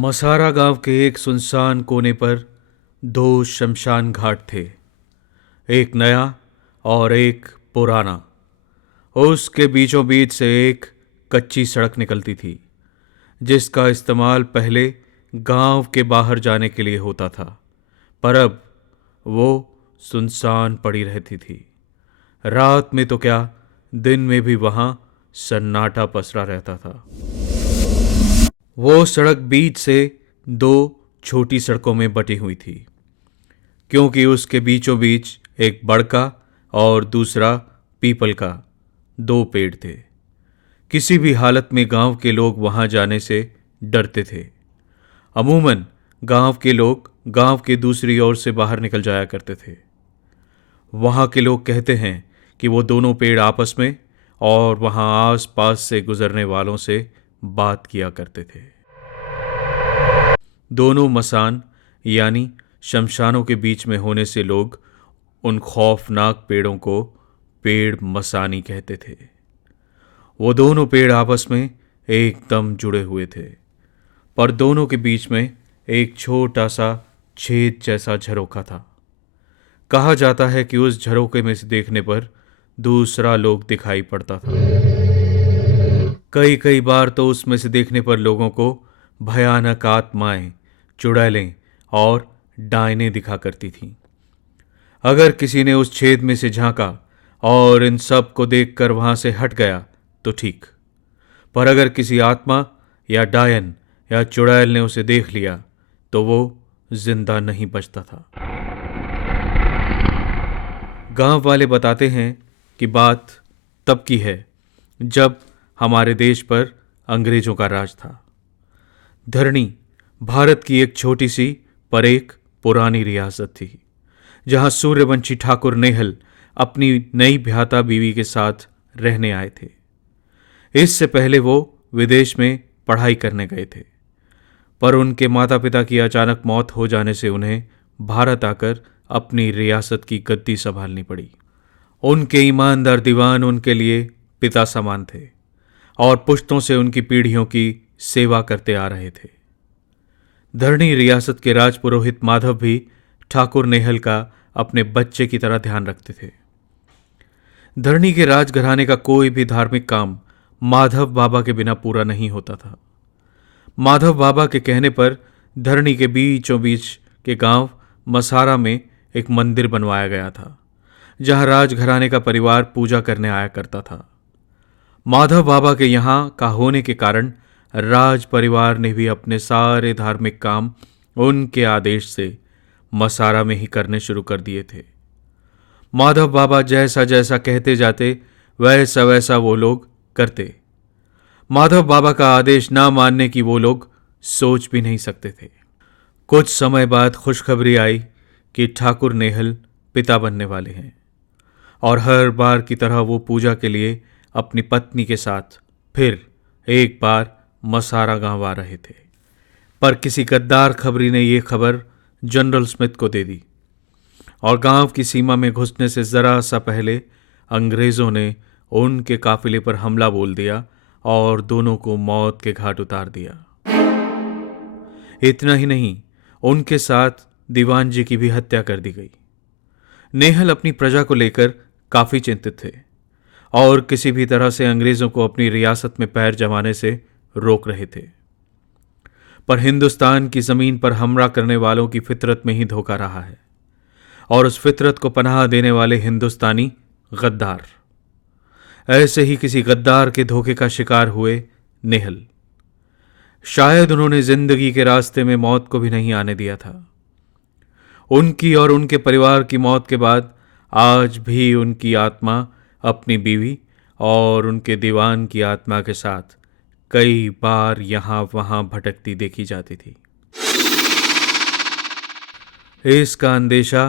मसारा गांव के एक सुनसान कोने पर दो शमशान घाट थे। एक नया और एक पुराना। उसके बीचों बीच से एक कच्ची सड़क निकलती थी, जिसका इस्तेमाल पहले गांव के बाहर जाने के लिए होता था, पर अब वो सुनसान पड़ी रहती थी। रात में तो क्या, दिन में भी वहां सन्नाटा पसरा रहता था। वो सड़क बीच से दो छोटी सड़कों में बटी हुई थी, क्योंकि उसके बीचों बीच एक बड़का और दूसरा पीपल का दो पेड़ थे। किसी भी हालत में गांव के लोग वहां जाने से डरते थे। अमूमन गांव के लोग गांव के दूसरी ओर से बाहर निकल जाया करते थे। वहां के लोग कहते हैं कि वो दोनों पेड़ आपस में और वहां आस पास से गुजरने वालों से बात किया करते थे। दोनों मसान यानी शमशानों के बीच में होने से लोग उन खौफनाक पेड़ों को पेड़ मसानी कहते थे। वो दोनों पेड़ आपस में एकदम जुड़े हुए थे, पर दोनों के बीच में एक छोटा सा छेद जैसा झरोखा था। कहा जाता है कि उस झरोखे में से देखने पर दूसरा लोक दिखाई पड़ता था। कई कई बार तो उसमें से देखने पर लोगों को भयानक आत्माएं, चुड़ैलें और डायने दिखा करती थीं। अगर किसी ने उस छेद में से झांका और इन सब को देखकर वहां से हट गया तो ठीक, पर अगर किसी आत्मा या डायन या चुड़ैल ने उसे देख लिया तो वो जिंदा नहीं बचता था। गांव वाले बताते हैं कि बात तब की है जब हमारे देश पर अंग्रेजों का राज था। धरणी भारत की एक छोटी सी पर एक पुरानी रियासत थी, जहां सूर्यवंशी ठाकुर नेहल अपनी नई भ्याता बीवी के साथ रहने आए थे। इससे पहले वो विदेश में पढ़ाई करने गए थे, पर उनके माता पिता की अचानक मौत हो जाने से उन्हें भारत आकर अपनी रियासत की गद्दी संभालनी पड़ी। उनके ईमानदार दीवान उनके लिए पिता समान थे और पुश्तों से उनकी पीढ़ियों की सेवा करते आ रहे थे। धरणी रियासत के राजपुरोहित माधव भी ठाकुर नेहल का अपने बच्चे की तरह ध्यान रखते थे। धरणी के राजघराने का कोई भी धार्मिक काम माधव बाबा के बिना पूरा नहीं होता था। माधव बाबा के कहने पर धरणी के बीचों बीच के गांव मसारा में एक मंदिर बनवाया गया था, जहां राजघराने का परिवार पूजा करने आया करता था। माधव बाबा के यहाँ का होने के कारण राज परिवार ने भी अपने सारे धार्मिक काम उनके आदेश से मसारा में ही करने शुरू कर दिए थे। माधव बाबा जैसा जैसा कहते जाते वैसा वैसा वो लोग करते। माधव बाबा का आदेश ना मानने की वो लोग सोच भी नहीं सकते थे। कुछ समय बाद खुशखबरी आई कि ठाकुर नेहल पिता बनने वाले हैं, और हर बार की तरह वो पूजा के लिए अपनी पत्नी के साथ फिर एक बार मसारा गांव आ रहे थे। पर किसी गद्दार खबरी ने यह खबर जनरल स्मिथ को दे दी, और गांव की सीमा में घुसने से जरा सा पहले अंग्रेजों ने उनके काफिले पर हमला बोल दिया और दोनों को मौत के घाट उतार दिया। इतना ही नहीं, उनके साथ दीवान जी की भी हत्या कर दी गई। नेहल अपनी प्रजा को लेकर काफी चिंतित थे और किसी भी तरह से अंग्रेजों को अपनी रियासत में पैर जमाने से रोक रहे थे। पर हिंदुस्तान की जमीन पर हमला करने वालों की फितरत में ही धोखा रहा है, और उस फितरत को पनाह देने वाले हिंदुस्तानी गद्दार। ऐसे ही किसी गद्दार के धोखे का शिकार हुए नेहल। शायद उन्होंने जिंदगी के रास्ते में मौत को भी नहीं आने दिया था। उनकी और उनके परिवार की मौत के बाद आज भी उनकी आत्मा अपनी बीवी और उनके दीवान की आत्मा के साथ कई बार यहां वहां भटकती देखी जाती थी। इसका अंदेशा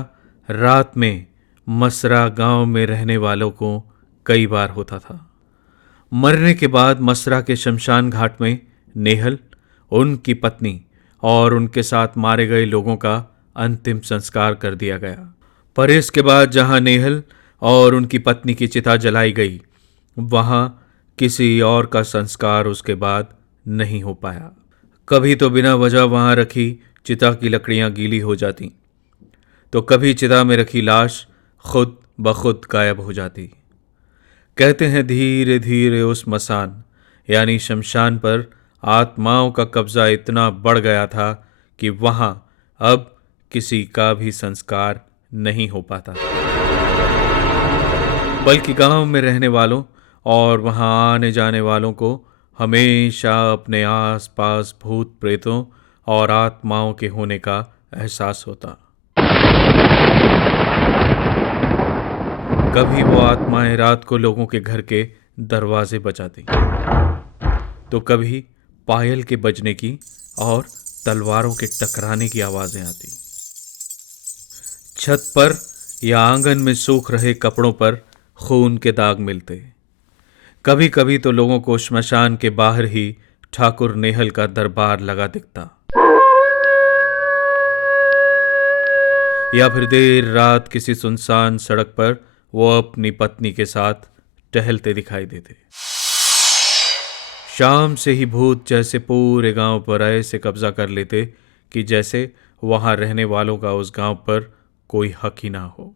रात में मसरा गांव में रहने वालों को कई बार होता था। मरने के बाद मसरा के शमशान घाट में नेहल, उनकी पत्नी और उनके साथ मारे गए लोगों का अंतिम संस्कार कर दिया गया। पर इसके बाद जहां नेहल और उनकी पत्नी की चिता जलाई गई, वहां किसी और का संस्कार उसके बाद नहीं हो पाया। कभी तो बिना वजह वहां रखी चिता की लकड़ियां गीली हो जाती, तो कभी चिता में रखी लाश खुद ब खुद गायब हो जाती। कहते हैं धीरे धीरे उस मसान यानी शमशान पर आत्माओं का कब्जा इतना बढ़ गया था कि वहां अब किसी का भी संस्कार नहीं हो पाता, बल्कि गांव में रहने वालों और वहां आने जाने वालों को हमेशा अपने आस पास भूत प्रेतों और आत्माओं के होने का एहसास होता। कभी वो आत्माएं रात को लोगों के घर के दरवाजे बजाती, तो कभी पायल के बजने की और तलवारों के टकराने की आवाजें आती। छत पर या आंगन में सूख रहे कपड़ों पर खून के दाग मिलते। कभी कभी तो लोगों को श्मशान के बाहर ही ठाकुर नेहल का दरबार लगा दिखता, या फिर देर रात किसी सुनसान सड़क पर वो अपनी पत्नी के साथ टहलते दिखाई देते। शाम से ही भूत जैसे पूरे गांव पर ऐसे कब्जा कर लेते कि जैसे वहां रहने वालों का उस गांव पर कोई हक ही ना हो।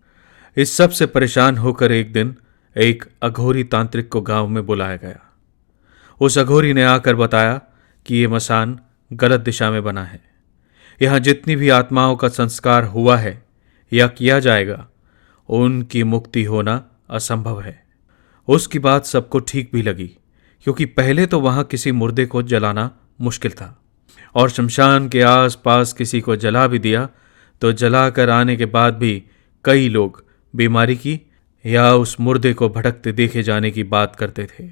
इस सब से परेशान होकर एक दिन एक अघोरी तांत्रिक को गांव में बुलाया गया। उस अघोरी ने आकर बताया कि ये मसान गलत दिशा में बना है। यहां जितनी भी आत्माओं का संस्कार हुआ है या किया जाएगा, उनकी मुक्ति होना असंभव है। उसकी बात सबको ठीक भी लगी, क्योंकि पहले तो वहां किसी मुर्दे को जलाना मुश्किल था, और शमशान के आसपास किसी को जला भी दिया तो जलाकर आने के बाद भी कई लोग बीमारी की या उस मुर्दे को भटकते देखे जाने की बात करते थे।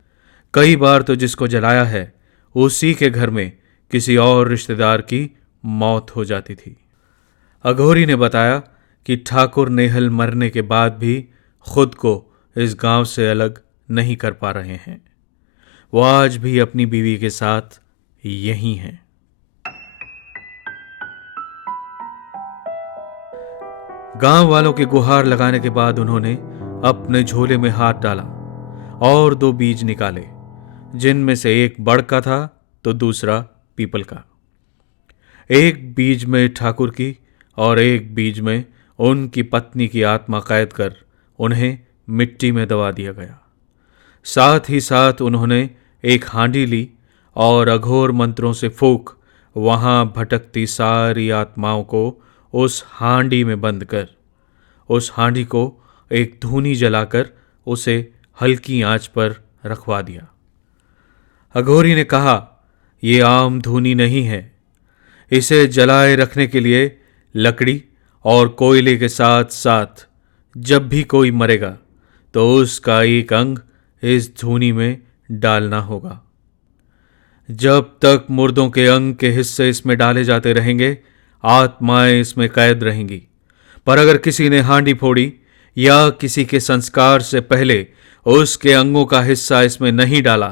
कई बार तो जिसको जलाया है उसी के घर में किसी और रिश्तेदार की मौत हो जाती थी। अघोरी ने बताया कि ठाकुर नेहल मरने के बाद भी खुद को इस गांव से अलग नहीं कर पा रहे हैं। वो आज भी अपनी बीवी के साथ यहीं हैं। गांव वालों के गुहार लगाने के बाद उन्होंने अपने झोले में हाथ डाला और 2 बीज निकाले, जिनमें से एक बड़ का था तो दूसरा पीपल का। एक बीज में ठाकुर की और एक बीज में उनकी पत्नी की आत्मा कैद कर उन्हें मिट्टी में दबा दिया गया। साथ ही साथ उन्होंने एक हांडी ली और अघोर मंत्रों से फूंक वहां भटकती सारी आत्माओं को उस हांडी में बंद कर उस हांडी को एक धूनी जलाकर उसे हल्की आंच पर रखवा दिया। अघोरी ने कहा, ये आम धूनी नहीं है, इसे जलाए रखने के लिए लकड़ी और कोयले के साथ साथ जब भी कोई मरेगा तो उसका एक अंग इस धूनी में डालना होगा। जब तक मुर्दों के अंग के हिस्से इसमें डाले जाते रहेंगे, आत्माएं इसमें कैद रहेंगी। पर अगर किसी ने हांडी फोड़ी या किसी के संस्कार से पहले उसके अंगों का हिस्सा इसमें नहीं डाला,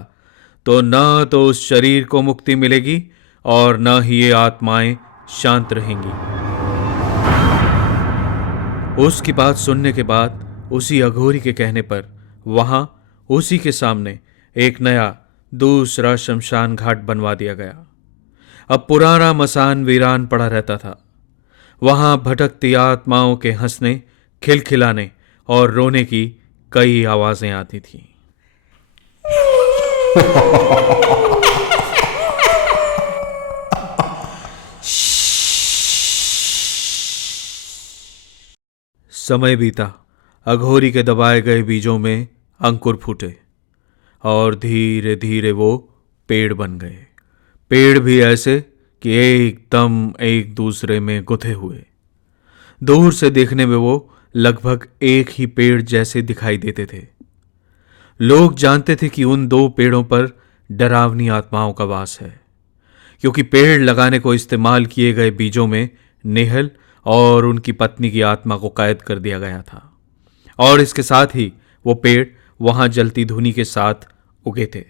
तो न तो उस शरीर को मुक्ति मिलेगी और न ही ये आत्माएं शांत रहेंगी। उसकी बात सुनने के बाद उसी अघोरी के कहने पर वहां उसी के सामने एक नया दूसरा शमशान घाट बनवा दिया गया। अब पुराना मसान वीरान पड़ा रहता था। वहां भटकती आत्माओं के हंसने, खिलखिलाने और रोने की कई आवाजें आती थीं। समय बीता। अघोरी के दबाए गए बीजों में अंकुर फूटे और धीरे धीरे वो पेड़ बन गए। पेड़ भी ऐसे कि एकदम एक दूसरे में गुथे हुए। दूर से देखने में वो लगभग एक ही पेड़ जैसे दिखाई देते थे। लोग जानते थे कि उन 2 पेड़ों पर डरावनी आत्माओं का वास है, क्योंकि पेड़ लगाने को इस्तेमाल किए गए बीजों में नेहल और उनकी पत्नी की आत्मा को कैद कर दिया गया था, और इसके साथ ही वो पेड़ वहां जलती धुनी के साथ उगे थे।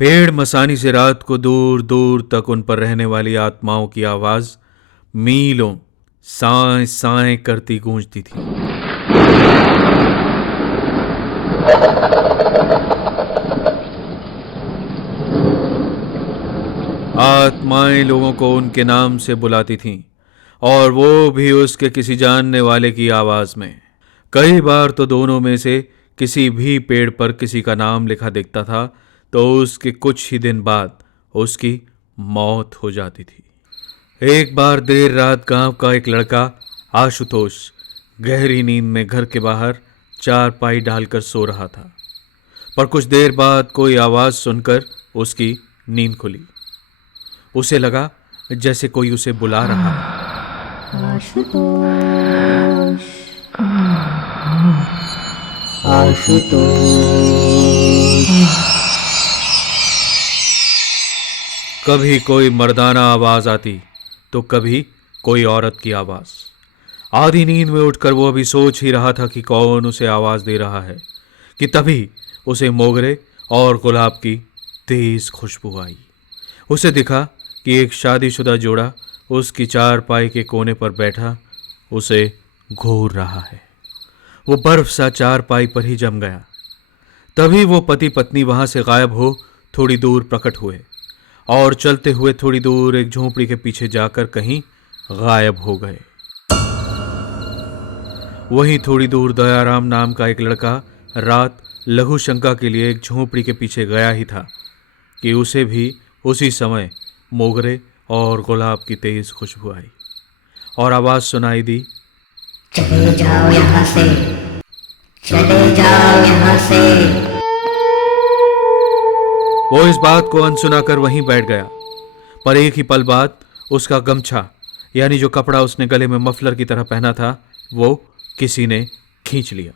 पेड़ मसानी से रात को दूर दूर तक उन पर रहने वाली आत्माओं की आवाज मीलों साएं साएं करती गूंजती थी। आत्माएं लोगों को उनके नाम से बुलाती थीं, और वो भी उसके किसी जानने वाले की आवाज में। कई बार तो दोनों में से किसी भी पेड़ पर किसी का नाम लिखा दिखता था तो उसके कुछ ही दिन बाद उसकी मौत हो जाती थी। एक बार देर रात गांव का एक लड़का आशुतोष गहरी नींद में घर के बाहर चारपाई डालकर सो रहा था, पर कुछ देर बाद कोई आवाज सुनकर उसकी नींद खुली। उसे लगा जैसे कोई उसे बुला रहा है। आशुतोष, आशुतोष। कभी कोई मर्दाना आवाज आती तो कभी कोई औरत की आवाज। आधी नींद में उठकर वो अभी सोच ही रहा था कि कौन उसे आवाज दे रहा है कि तभी उसे मोगरे और गुलाब की तेज खुशबू आई। उसे दिखा कि एक शादीशुदा जोड़ा उसकी चारपाई के कोने पर बैठा उसे घूर रहा है। वो बर्फ सा चारपाई पर ही जम गया। तभी वो पति पत्नी वहां से गायब हो थोड़ी दूर प्रकट हुए और चलते हुए थोड़ी दूर एक झोंपड़ी के पीछे जाकर कहीं गायब हो गए। वहीं थोड़ी दूर दयाराम नाम का एक लड़का रात लघु शंका के लिए एक झोंपड़ी के पीछे गया ही था कि उसे भी उसी समय मोगरे और गुलाब की तेज खुशबू आई और आवाज सुनाई दी, चले जाओ यहाँ से, चले जाओ यहाँ से। वो इस बात को अनसुना कर वहीं बैठ गया, पर एक ही पल बाद उसका गमछा यानी जो कपड़ा उसने गले में मफलर की तरह पहना था वो किसी ने खींच लिया।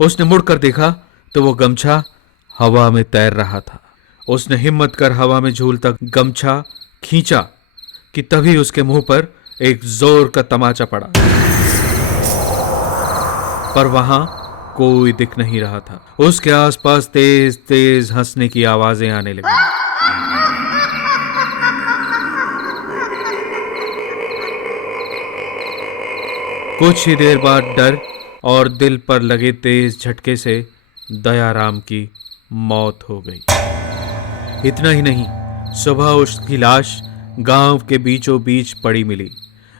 उसने मुड़कर देखा तो वो गमछा हवा में तैर रहा था। उसने हिम्मत कर हवा में झूलता गमछा खींचा कि तभी उसके मुंह पर एक जोर का तमाचा पड़ा, पर वहां कोई दिख नहीं रहा था। उसके आसपास तेज तेज हंसने की आवाजें आने लगी। कुछ ही देर बाद डर और दिल पर लगे तेज झटके से दयाराम की मौत हो गई। इतना ही नहीं, सुबह उसकी लाश गांव के बीचों बीच पड़ी मिली,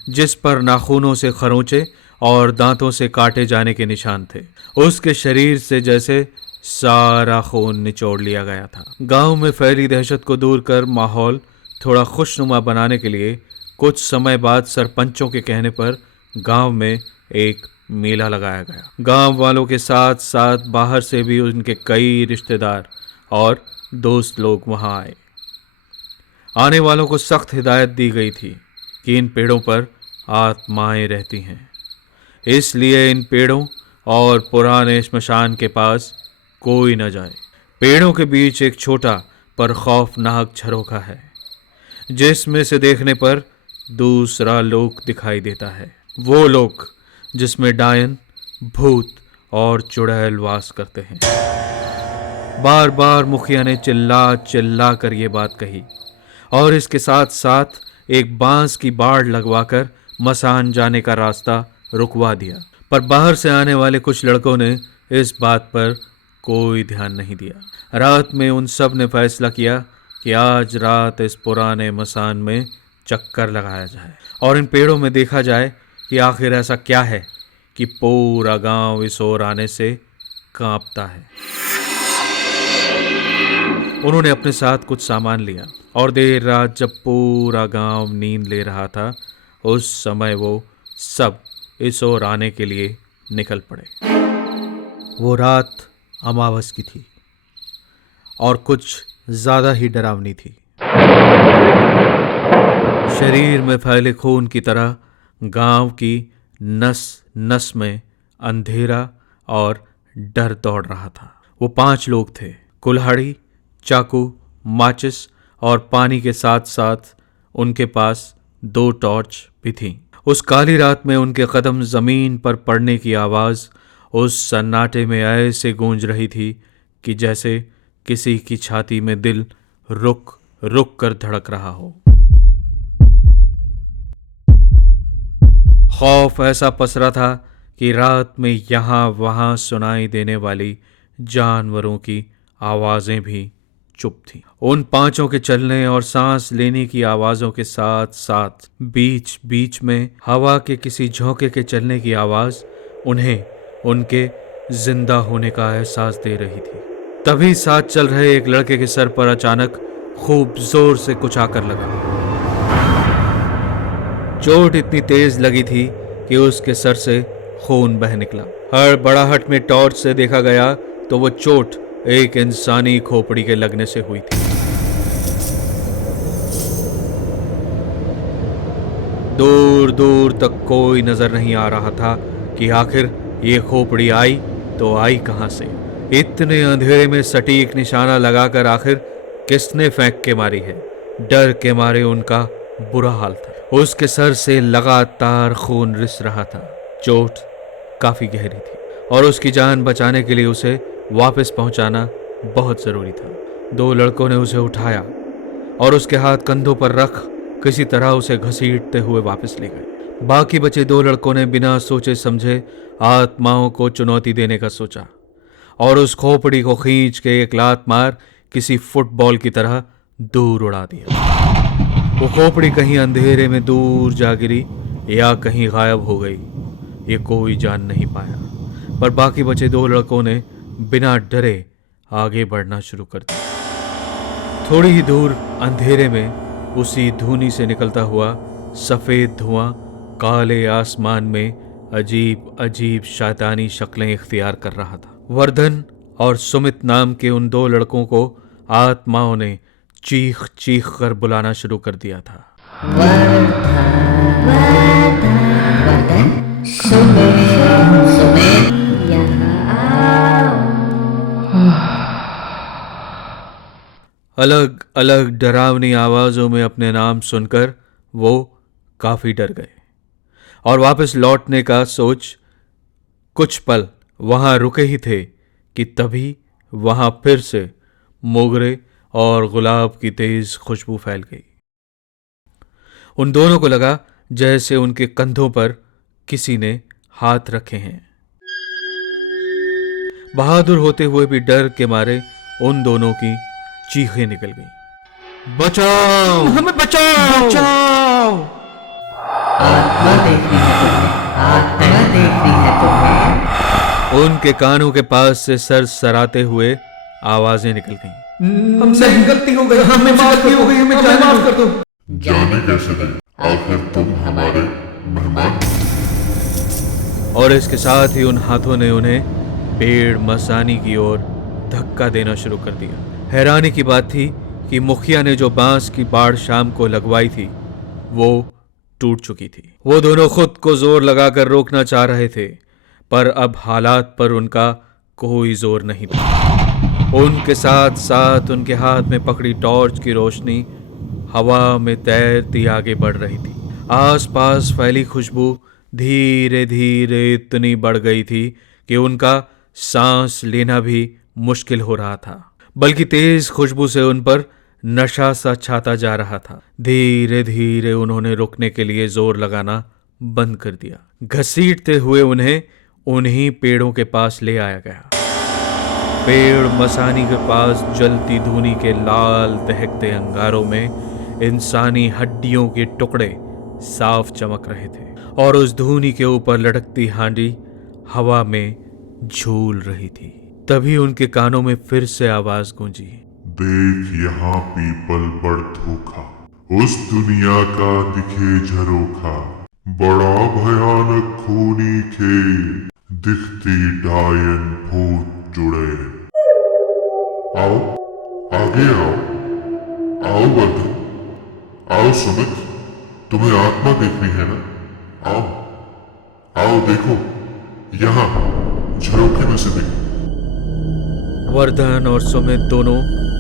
जिस पर नाखूनों से खरोंचे और दांतों से काटे जाने के निशान थे। उसके शरीर से जैसे सारा खून निचोड़ लिया गया था। गांव में फैली दहशत को दूर कर माहौल थोड़ा खुशनुमा बनाने के लिए कुछ समय बाद सरपंचों के कहने पर गांव में एक मेला लगाया गया। गांव वालों के साथ साथ बाहर से भी उनके कई रिश्तेदार और दोस्त लोग वहां आए। आने वालों को सख्त हिदायत दी गई थी कि इन पेड़ों पर आत्माएं रहती हैं, इसलिए इन पेड़ों और पुराने श्मशान के पास कोई न जाए। पेड़ों के बीच एक छोटा पर खौफनाक झरोखा है, जिसमें से देखने पर दूसरा लोक दिखाई देता है। वो लोक जिसमें डायन, भूत और चुड़ैल वास करते हैं। बार बार मुखिया ने चिल्ला चिल्ला कर ये बात कही और इसके साथ साथ एक बांस की बाड़ लगवाकर मसान जाने का रास्ता रुकवा दिया, पर बाहर से आने वाले कुछ लड़कों ने इस बात पर कोई ध्यान नहीं दिया। रात में उन सब ने फैसला किया कि आज रात इस पुराने मसान में चक्कर लगाया जाए और इन पेड़ों में देखा जाए कि आखिर ऐसा क्या है कि पूरा गांव इस ओर आने से कांपता है। उन्होंने अपने साथ कुछ सामान लिया और देर रात जब पूरा गांव नींद ले रहा था उस समय वो सब इस ओर आने के लिए निकल पड़े। वो रात अमावस की थी और कुछ ज्यादा ही डरावनी थी। शरीर में फैले खून की तरह गांव की नस नस में अंधेरा और डर दौड़ रहा था। वो 5 लोग थे। कुल्हाड़ी, चाकू, माचिस और पानी के साथ साथ उनके पास 2 टॉर्च भी थीं। उस काली रात में उनके कदम जमीन पर पड़ने की आवाज उस सन्नाटे में ऐसे गूंज रही थी कि जैसे किसी की छाती में दिल रुक रुक कर धड़क रहा हो। खौफ ऐसा पसरा था कि रात में यहाँ वहाँ सुनाई देने वाली जानवरों की आवाजें भी चुप थीं उन पांचों के चलने और सांस लेने की आवाजों के साथ साथ बीच बीच में हवा के किसी झोंके के चलने की आवाज उन्हें उनके जिंदा होने का एहसास दे रही थी। तभी साथ चल रहे एक लड़के के सर पर अचानक खूब जोर से कुछ आकर लगा। चोट इतनी तेज लगी थी कि उसके सर से खून बह निकला। हड़बड़ाहट में टॉर्च से देखा गया तो वो चोट एक इंसानी खोपड़ी के लगने से हुई थी। दूर दूर तक कोई नजर नहीं आ रहा था कि आखिर ये खोपड़ी आई तो आई कहां से। इतने अंधेरे में सटीक निशाना लगाकर आखिर किसने फेंक के मारी है। डर के मारे उनका बुरा हाल था। उसके सर से लगातार खून रिस रहा था। चोट काफी गहरी थी और उसकी जान बचाने के लिए उसे वापस पहुंचाना बहुत जरूरी था। दो लड़कों ने उसे उठाया और उसके हाथ कंधों पर रख किसी तरह उसे घसीटते हुए वापस ले गए। बाकी बचे दो लड़कों ने बिना सोचे समझे आत्माओं को चुनौती देने का सोचा और उस खोपड़ी को खींच के एक लात मार किसी फुटबॉल की तरह दूर उड़ा दिया। वो खोपड़ी कहीं अंधेरे में दूर जा गिरी या कहीं गायब हो गई, ये कोई जान नहीं पाया। पर बाकी बचे दो लड़कों ने बिना डरे आगे बढ़ना शुरू कर दिया। थोड़ी ही दूर अंधेरे में उसी धुनी से निकलता हुआ सफेद धुआं काले आसमान में अजीब अजीब शैतानी शक्लें इख्तियार कर रहा था। वर्धन और सुमित नाम के उन दो लड़कों को आत्माओं ने चीख चीख कर बुलाना शुरू कर दिया था। वर्धन, सुमित, यहाँ आओ। अलग अलग डरावनी आवाजों में अपने नाम सुनकर वो काफी डर गए और वापस लौटने का सोच कुछ पल वहां रुके ही थे कि तभी वहां फिर से मोगरे और गुलाब की तेज खुशबू फैल गई। उन दोनों को लगा जैसे उनके कंधों पर किसी ने हाथ रखे हैं। बहादुर होते हुए भी डर के मारे उन दोनों की चीखें निकल गई। बचाओ, हमें बचाओ, बचाओ। आत्मा देख रही है तुम्हें, आत्मा देख रही है तुम्हें। उनके कानों के पास से सराते हुए आवाजें निकल गईं। हमसे गलती हो गई, हमें माफ हो गई, हमें माफ कर दो। जाने कैसे दी, आखिर तुम हमारे मेहमान। और इसके साथ ही उन हाथों ने उन्हें पेड़ मसानी की ओर धक्का देना शुरू कर दिया। हैरानी की बात थी कि मुखिया ने जो बांस की बाड़ शाम को लगवाई थी वो टूट चुकी थी। वो दोनों खुद को जोर लगाकर रोकना चाह रहे थे पर अब हालात पर उनका कोई जोर नहीं था। उनके साथ साथ उनके हाथ में पकड़ी टॉर्च की रोशनी हवा में तैरती आगे बढ़ रही थी। आसपास फैली खुशबू धीरे धीरे इतनी बढ़ गई थी कि उनका सांस लेना भी मुश्किल हो रहा था, बल्कि तेज खुशबू से उन पर नशा सा छाता जा रहा था। धीरे धीरे उन्होंने रुकने के लिए जोर लगाना बंद कर दिया। घसीटते हुए उन्हें उन्हीं पेड़ों के पास ले आया गया। पेड़ मसानी के पास जलती धूनी के लाल दहकते अंगारों में इंसानी हड्डियों के टुकड़े साफ चमक रहे थे और उस धूनी के ऊपर लटकती हांडी हवा में झूल रही थी। तभी उनके कानों में फिर से आवाज गूंजी, देख यहाँ पीपल बड़ धोखा, उस दुनिया का दिखे झरोखा, बड़ा भयानक खूनी खेल, दिखती डायन भूत जुड़े। आओ, आगे आओ, आओ वर्धन, आओ सुमित, तुम्हें आत्मा देखनी है ना? आओ, आओ देखो, यहाँ झरोखे में से देखो। वर्धन और सुमित दोनों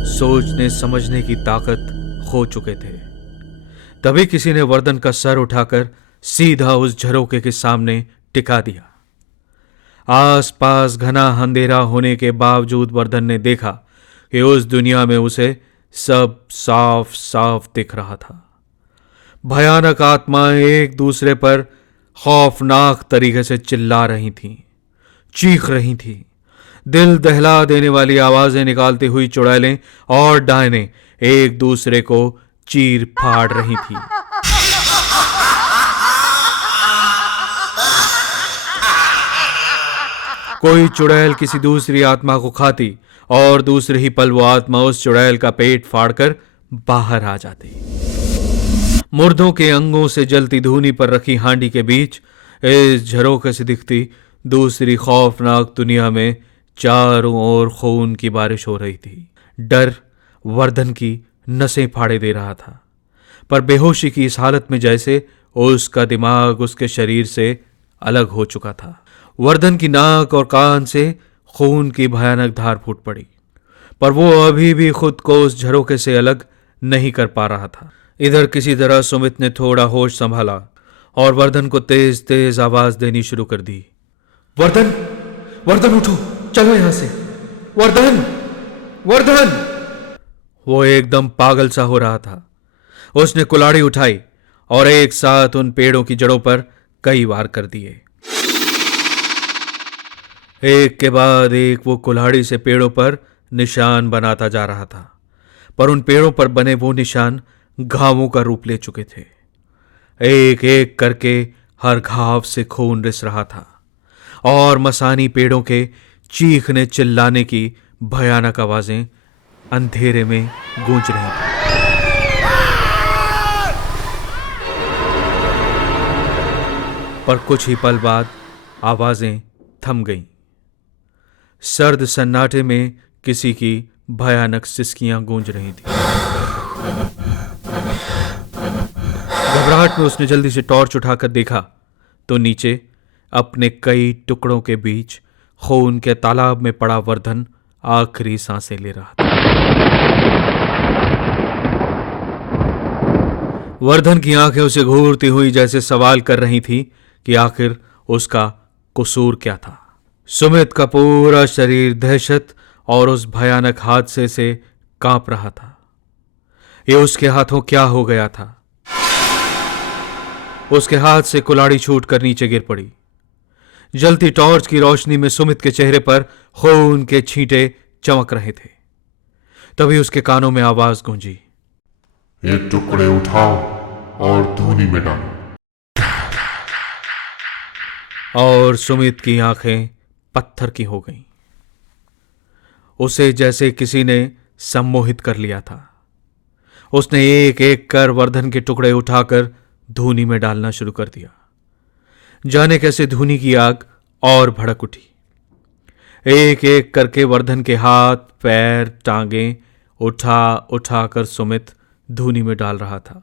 सोचने समझने की ताकत खो चुके थे। तभी किसी ने वर्धन का सर उठाकर सीधा उस झरोखे के सामने टिका दिया। आसपास घना अंधेरा होने के बावजूद वर्धन ने देखा कि उस दुनिया में उसे सब साफ साफ दिख रहा था। भयानक आत्माएं एक दूसरे पर खौफनाक तरीके से चिल्ला रही थीं, चीख रही थीं। दिल दहला देने वाली आवाजें निकालती हुई चुड़ैलें और डायनें एक दूसरे को चीर फाड़ रही थी। कोई चुड़ैल किसी दूसरी आत्मा को खाती और दूसरे ही पल वो आत्मा उस चुड़ैल का पेट फाड़कर बाहर आ जाती। मुर्दों के अंगों से जलती धूनी पर रखी हांडी के बीच इस झरोखे से दिखती दूसरी खौफनाक दुनिया में चारों ओर खून की बारिश हो रही थी। डर वर्धन की नसें फाड़े दे रहा था, पर बेहोशी की इस हालत में जैसे उसका दिमाग उसके शरीर से अलग हो चुका था। वर्धन की नाक और कान से खून की भयानक धार फूट पड़ी, पर वो अभी भी खुद को उस झरोखे से अलग नहीं कर पा रहा था। इधर किसी तरह सुमित ने थोड़ा होश संभाला और वर्धन को तेज तेज आवाज देनी शुरू कर दी। वर्धन, वर्धन उठो, चलो यहां से। वर्धन, वर्धन। वो एकदम पागल सा हो रहा था। उसने कुल्हाड़ी उठाई और एक साथ उन पेड़ों की जड़ों पर कई वार कर दिए। एक के बाद एक वो कुल्हाड़ी से पेड़ों पर निशान बनाता जा रहा था, पर उन पेड़ों पर बने वो निशान घावों का रूप ले चुके थे। एक एक करके हर घाव से खून रिस रहा था और मसानी पेड़ों के चीखने चिल्लाने की भयानक आवाजें अंधेरे में गूंज रही थी। पर कुछ ही पल बाद आवाजें थम गईं। सर्द सन्नाटे में किसी की भयानक सिसकियां गूंज रही थी। घबराहट में उसने जल्दी से टॉर्च उठाकर देखा तो नीचे अपने कई टुकड़ों के बीच खून के तालाब में पड़ा वर्धन आखिरी सांसें ले रहा था। वर्धन की आंखें उसे घूरती हुई जैसे सवाल कर रही थी कि आखिर उसका कसूर क्या था। सुमित का पूरा शरीर दहशत और उस भयानक हादसे से कांप रहा था। ये उसके हाथों क्या हो गया था? उसके हाथ से कुल्हाड़ी छूटकर नीचे गिर पड़ी। जलती टॉर्च की रोशनी में सुमित के चेहरे पर खून के छींटे चमक रहे थे। तभी उसके कानों में आवाज गूंजी, ये टुकड़े उठाओ और धूनी में डालो। और सुमित की आंखें पत्थर की हो गईं। उसे जैसे किसी ने सम्मोहित कर लिया था। उसने एक एक कर वर्धन के टुकड़े उठाकर धूनी में डालना शुरू कर दिया। जाने कैसे धूनी की आग और भड़क उठी। एक एक करके वर्धन के हाथ, पैर, टांगें उठा उठाकर सुमित धूनी में डाल रहा था।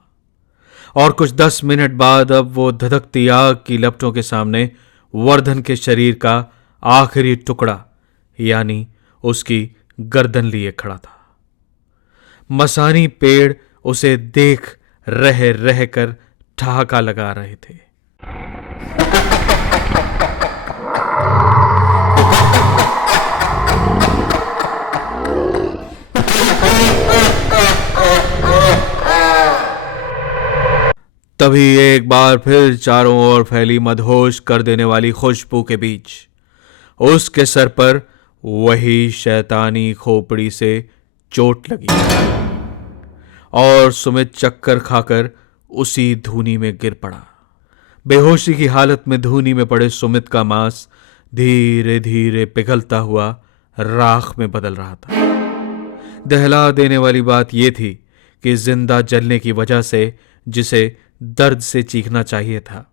और कुछ 10 मिनट बाद अब वो धधकती आग की लपटों के सामने वर्धन के शरीर का आखिरी टुकड़ा यानी उसकी गर्दन लिए खड़ा था। मसानी पेड़ उसे देख रह रह कर ठहाका लगा रहे थे। तभी एक बार फिर चारों ओर फैली मदहोश कर देने वाली खुशबू के बीच उसके सर पर वही शैतानी खोपड़ी से चोट लगी और सुमित चक्कर खाकर उसी धूनी में गिर पड़ा। बेहोशी की हालत में धूनी में पड़े सुमित का मांस धीरे धीरे पिघलता हुआ राख में बदल रहा था। दहला देने वाली बात यह थी कि जिंदा जलने की वजह से जिसे दर्द से चीखना चाहिए था,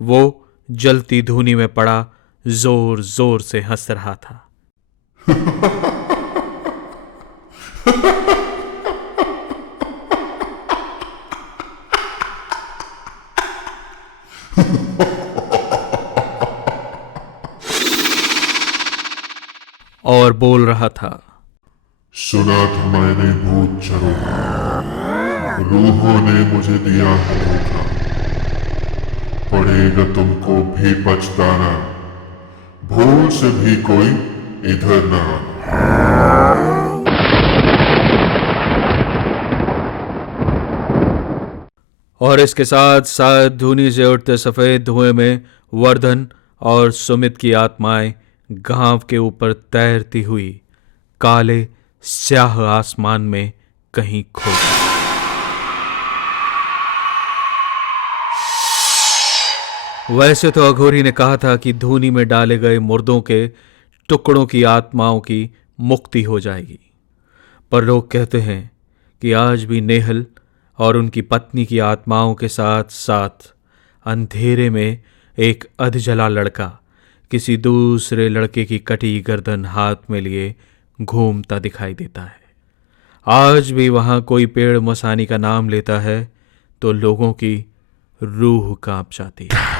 वो जलती धूनी में पड़ा जोर जोर से हंस रहा था। और बोल रहा था, सुना था मैंने भूत चरो, रूहों ने मुझे दिया है धोखा, पड़ेगा तुमको भी पछताना, भूल से भी कोई इधर न आना। और इसके साथ साथ धूनी से उठते सफेद धुएं में वर्धन और सुमित की आत्माएं गांव के ऊपर तैरती हुई काले स्याह आसमान में कहीं खो गई। वैसे तो अघोरी ने कहा था कि धूनी में डाले गए मुर्दों के टुकड़ों की आत्माओं की मुक्ति हो जाएगी, पर लोग कहते हैं कि आज भी नेहल और उनकी पत्नी की आत्माओं के साथ साथ अंधेरे में एक अधजला लड़का किसी दूसरे लड़के की कटी गर्दन हाथ में लिए घूमता दिखाई देता है। आज भी वहां कोई पेड़ मसानी का नाम लेता है तो लोगों की रूह कांप जाती है।